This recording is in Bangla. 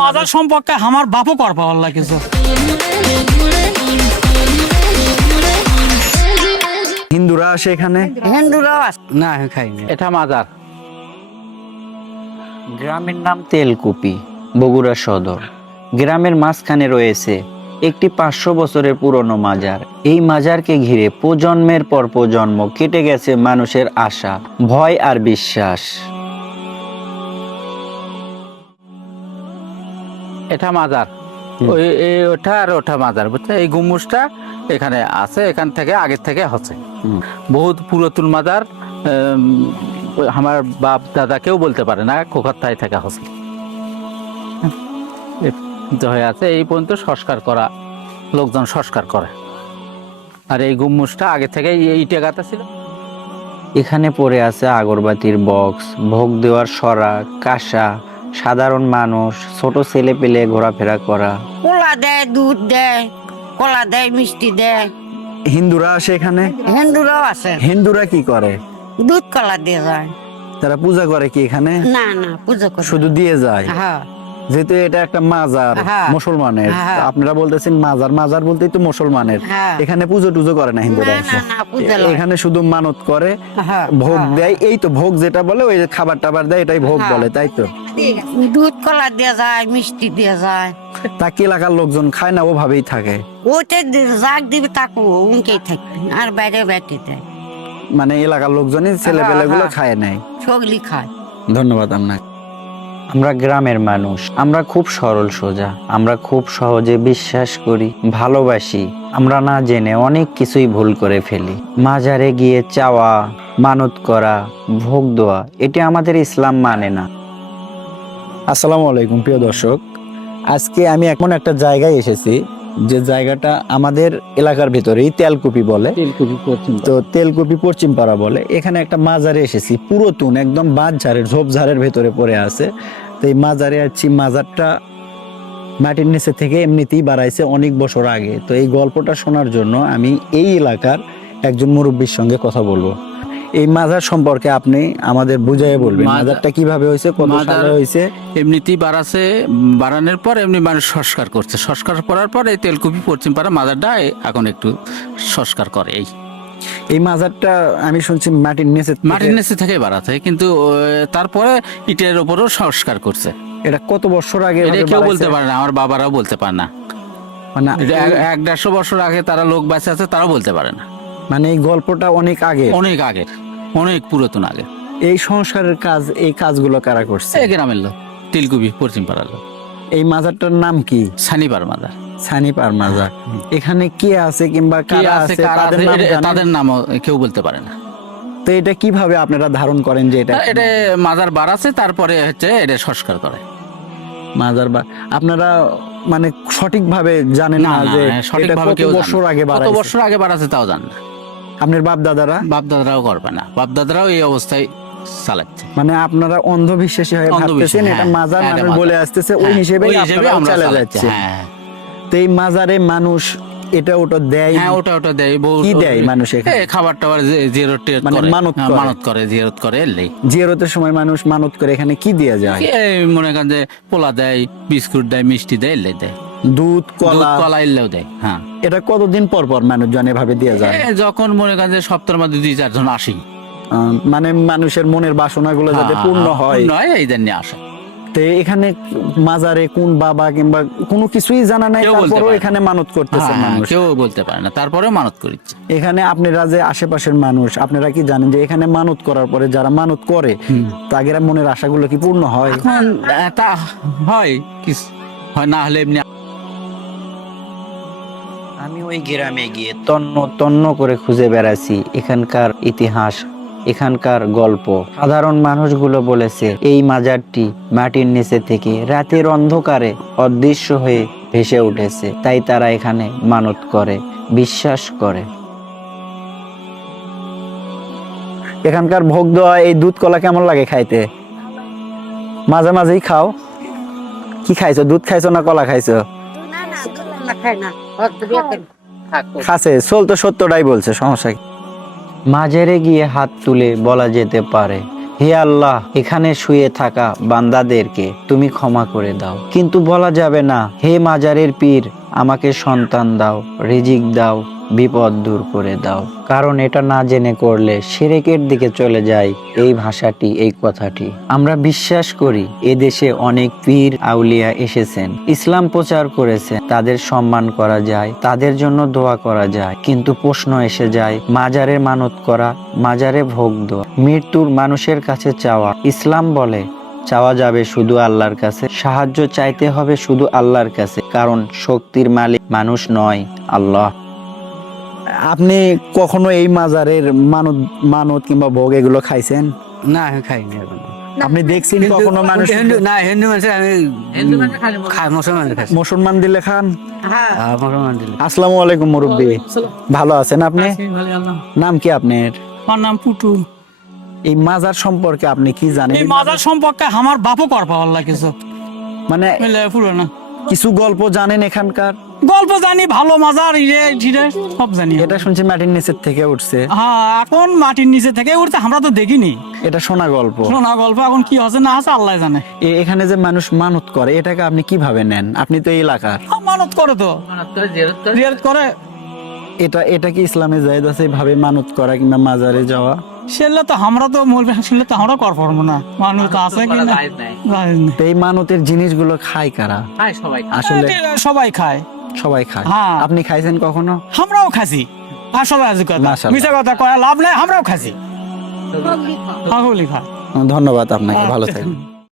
মাজার সম্পর্কে আমার বাপও কর পাওয়ার লাগেছে হিন্দুরা আসে এখানে? হিন্দুরাও আছে না খাইনি। এটা মাজার। গ্রামের নাম তেলকুপি বগুড়া সদর। গ্রামের মাঝখানে রয়েছে একটি পাঁচশো বছরের পুরনো মাজার। এই মাজারকে ঘিরে প্রজন্মের পর প্রজন্ম কেটে গেছে মানুষের আশা ভয় আর বিশ্বাস। এটা মাজার। ওই এই ওটা আর ওটা মাজার বুঝছ এই গুমুসটা এখানে আছে এখান থেকে আগের থেকে হচ্ছে। বহুত পুরাতন মাজার আমার বাপ দাদা কেউ বলতে পারে না থাই থেকে হচ্ছে। হয়ে আছে এই পর্যন্ত সংস্কার করা লোকজন সংস্কার করে। আর এই গুম্মুসটা আগে থেকে এই টেকাতে ছিল। এখানে পড়ে আছে আগরবাতির বক্স ভোগ দেওয়ার সরা কাঁসা সাধারণ মানুষ ছোট ছেলে পেলে ঘোরাফেরা করা। কলা দেয় দুধ দেয় কলা দেয় মিষ্টি দেয়। হিন্দুরা আসে এখানে? হিন্দুরাও আছে হিন্দুরা কি করে? দুধ কলা দিয়ে যায়। তারা পূজা করে কি এখানে? না না পূজা করে শুধু দিয়ে যায়? হ্যাঁ। যেহেতু এটা একটা মাজার হ্যাঁ। মুসলমানের হ্যাঁ। আপনারা বলতেছেন মাজার মাজার বলতেই তো মুসলমানের হ্যাঁ এখানে পুজো টুজো করে না হিন্দুরা। এখানে শুধু মানত করে হ্যাঁ, ভোগ হ্যাঁ। দেয় এই তো ভোগ যেটা বলে ওই যে খাবার টাবার দেয় এটাই ভোগ হ্যাঁ। বলে তাই তো দুধ কলা দিয়ে যায় মিষ্টি দিয়ে যায় তা কি এলাকার লোকজন খায় না ওভাবেই থাকে ওইটা যাক দিবে তাকে উনকেই থাকবে আর বাইরে দেয় মানে এলাকার লোকজনই ছেলে পেলে গুলো হ্যাঁ। খায় নাই সগলি খায় ধন্যবাদ আপনাকে আমরা গ্রামের মানুষ। আমরা খুব সরল সোজা। আমরা খুব সহজে বিশ্বাস করি, ভালোবাসি। আমরা না জেনে অনেক কিছুই ভুল করে ফেলি। মাজারে গিয়ে চাওয়া, মানত করা, ভোগ দেওয়া এটি আমাদের ইসলাম মানে না। আসসালামু আলাইকুম, প্রিয় দর্শক। আজকে আমি এমন একটা জায়গায় এসেছি যে জায়গাটা আমাদের এলাকার ভিতরেই তেলকুপি বলে। তো তেলকুপি পশ্চিমপাড়া বলে। এখানে একটা মাজারে এসেছি পুরাতন একদম বাঁধঝাড়ের ঝোপঝাড়ের ভেতরে পড়ে আছে। তো এই মাজারে আছি মাজারটা মাটির নিচে থেকে এমনিতেই বাড়াইছে অনেক বছর আগে। তো এই গল্পটা শোনার জন্য আমি এই এলাকার একজন মুরব্বীর সঙ্গে কথা বলব। এই মাজার সম্পর্কে আপনি আমাদের বুঝাইয়ে বলবেন। মাজারটা কীভাবে হয়েছে কত সালে হয়েছে? এমনিতেই বাড়াছে বাড়ানোর পর এমনি মানুষ সংস্কার করছে। সংস্কার করার পর এই তেলকুপি পশ্চিমপাড়া মাজারটা এখন একটু সংস্কার করে এই। এই মাজারটা আমি শুনছি মাটির নিচে মাটির নিচে থেকে বাড়াতে কিন্তু তারপরে ইটের ওপরও সংস্কার করছে। এটা কত বছর আগে এটা কেউ বলতে পারে না আমার বাবারাও বলতে পারে না। মানে এক- এক দেড়শো বছর আগে তারা লোক বাঁচে আছে তারাও বলতে পারে না। মানে এই গল্পটা অনেক আগে অনেক আগের। অনেক পুরাতন আগে। এই সংস্কারের কাজ এই কাজগুলো কারা করছে? এই গ্রামের লোক তিলকুপি পশ্চিমপাড়ার লোক। এই মাজারটার নাম কি? মাজার। সানিপার মাজার। এখানে কে আছে কিংবা কারা আছে আছে তাদের নাম তাদের কেউ বলতে পারে না। তো এটা কীভাবে আপনারা ধারণ করেন যে এটা এটা মাজার বাড়াচ্ছে তারপরে হচ্ছে এটা সংস্কার করে। মাজার বা আপনারা মানে সঠিকভাবে জানেন না যে সঠিকভাবে কত কেউ বছর। আগে কত বাড়াইছে বছর আগে বাড়াচ্ছে তাও জান না। আপনার বাপ দাদারা বাপ দাদারাও করবে না। বাপ দাদারাও এই অবস্থায় চালাচ্ছে। মানে আপনারা অন্ধবিশ্বাসী হয়ে ভাবতেছেন এটা হ্যাঁ, মাজার এটা মানুষ বলে আসতেছে ওই হ্যাঁ, হিসেবে আপনারা আমরা চলে যাচ্ছে হ্যাঁ। তো এই মাজারে মানুষ এটা ওটা দেয়? হ্যাঁ ওটা ওটা দেয়। বউ কি দেয় মানুষ এখানে? খাবার টাবার জিয়ারত মানে মানত হ্যাঁ, করে। মানত করে জিয়ারত করে এলেই। জিয়ারতের সময় মানুষ মানত করে এখানে কি দিয়ে যায়? মনে করেন যে পোলা দেয় বিস্কুট দেয় মিষ্টি দেয় এলে দেয়। দুধ কলা। কলা দেয় হ্যাঁ। এটা কতদিন পর পর মানুষজন এভাবে দিয়ে যায়? যখন মনে করেন যে সপ্তাহের মধ্যে দুই চারজন আসি মানে মানুষের মনের বাসনাগুলো যাতে হ্যাঁ, পূর্ণ হ্যাঁ, হয়। হয় এই জন্য আসে। তো এখানে মাজারে কোন বাবা কিংবা কোনো কিছুই জানা নাই তারপরেও। এখানে মানত করতেছে হ্যাঁ, মানুষ। কেউ বলতে পারে না তারপরে মানত করিচ্ছে। এখানে আপনারা যে আশেপাশের মানুষ আপনারা কি জানেন যে এখানে মানত করার পরে যারা মানত করে তাদের মনের আশাগুলো কি পূর্ণ হয়? এখন তা হয় কি হয় না হলে এমনি আমি ওই গ্রামে গিয়ে তন্ন তন্ন করে খুঁজে বেড়াচ্ছি এখানকার ইতিহাস, এখানকার গল্প। সাধারণ মানুষগুলো বলেছে, এই মাজারটি মাটির নিচে থেকে রাতের অন্ধকারে অদৃশ্য হয়ে ভেসে উঠেছে। তাই তারা এখানে মানত করে, বিশ্বাস করে। এখানকার ভোগ দেওয়া, এই দুধ কলা কেমন লাগে খাইতে? মাঝে মাঝেই খাও। কি খাইছো? দুধ খাইছো না কলা খাইছো? না না না খায় না। খাসে সোল তো সত্যটাই বলছে সমস্যা কি? মাজারে গিয়ে হাত তুলে বলা যেতে পারে হে আল্লাহ এখানে শুয়ে থাকা বান্দাদেরকে তুমি ক্ষমা করে দাও কিন্তু বলা যাবে না হে মাজারের পীর আমাকে সন্তান দাও রিজিক দাও বিপদ দূর করে দাও। কারণ এটা না জেনে করলে সেরেকের দিকে চলে যায় এই ভাষাটি, এই কথাটি। আমরা বিশ্বাস করি, এদেশে অনেক পীর আউলিয়া এসেছেন। ইসলাম প্রচার করেছে তাদের সম্মান করা যায়, তাদের জন্য দোয়া করা যায়। কিন্তু প্রশ্ন এসে যায়, মাজারে মানত করা, মাজারে ভোগ দেওয়া, মৃত্যুর মানুষের কাছে চাওয়া। ইসলাম বলে, চাওয়া যাবে শুধু আল্লাহর কাছে, সাহায্য চাইতে হবে শুধু আল্লাহর কাছে। কারণ শক্তির মালিক মানুষ নয়, আল্লাহ। আপনি কখনো এই মাজারের মানত মানত কিংবা ভোগ এগুলো খাইছেন? না খাইনি আপনি দেখছেন কখনো মানুষ হিন্দু না হিন্দু মানুষ আমি খাই মুসলমান মুসলমান দিলে খান? হ্যাঁ, মুসলমান দিলে। আসসালামু আলাইকুম মুরব্বী। ভালো আছেন আপনি? নাম কি আপনার? আমার নাম পুটু। এই মাজার সম্পর্কে আপনি কি জানেন? এই মাজার সম্পর্কে আমার বাপও করবা আল্লাহ কিছু মানে পুরো না কিছু গল্প জানেন এখানকার? গল্প জানি ভালো মাজার ইরে ঢিরে সব জানি। এটা শুনছি মাটির নিচের থেকে উঠছে। হ্যাঁ এখন মাটির নিচে থেকে উঠতে আমরা তো দেখিনি। এটা শোনা গল্প। শোনা গল্প এখন কি আছে না আছে আল্লাহ জানে। এখানে যে মানুষ মানত করে এটাকে আপনি কীভাবে নেন? আপনি তো এই এলাকার। মানত করে তো। জিয়ারত করে। এটা এটা কি ইসলামে জায়েজ আছে ভাবে মানত করা কিংবা মাজারে যাওয়া? সেলে তো আমরা তো সেলে তো আমরা কর পারব না। মানুষ তো আছে কি না এই মানতের জিনিসগুলো খায় কারা? আসলে সবাই খায়। সবাই খায়। হ্যাঁ। আপনি খাইছেন কখনো? আমরাও খাসি আর সবাই আছে কথা মিশা কথা কয় লাভ নাই আমরাও খাসি ধন্যবাদ আপনাকে ভালো থাকবেন।